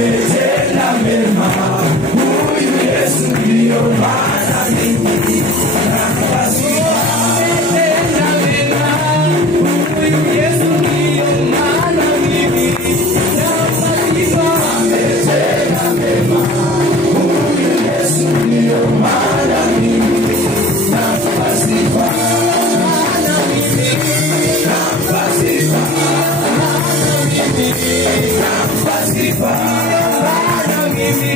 ametenda mema. Huyu Yesu ndiyo maana mimi nampa sifa. Ametenda mema. Huyu Yesu ndiyo maana mimi nampa sifa. Ametenda mema. Huyu Yesu ndiyo maana mimi nampa sifa. Maana mimi nampa sifa. Maana mimi nampa sifa. Maana mimi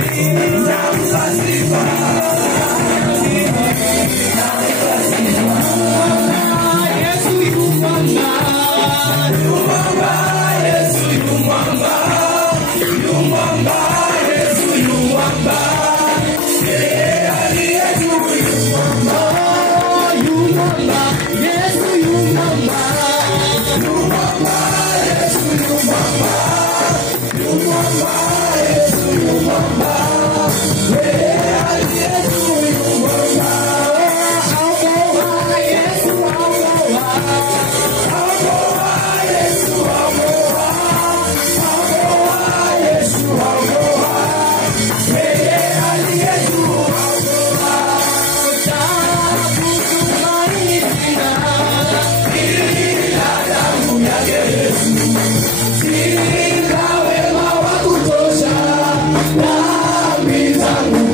nampa sifa. Maana mimi nampa sifa. Yesu yu mwamba. Yu mwamba. Yesu yu mwamba. Yu mwamba. Yesu yu mwamba. Yeye aliye juu yu mwamba. Yu mwamba. Yesu yu mwamba. Yu mwamba. Yesu yu mwamba. Yu mwamba. Yesu yu mwamba. Yeye aliye juu yu mwamba. Amoa Yesu amoa. Amoa Yesu amoa. Amoa Yesu amoa. Yeye aliye juu amoa. Takutumaini sina ila damu yake Yesu. Sina wema wa kutosha, dhambi zangu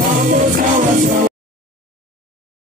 Mambo sawa sawa.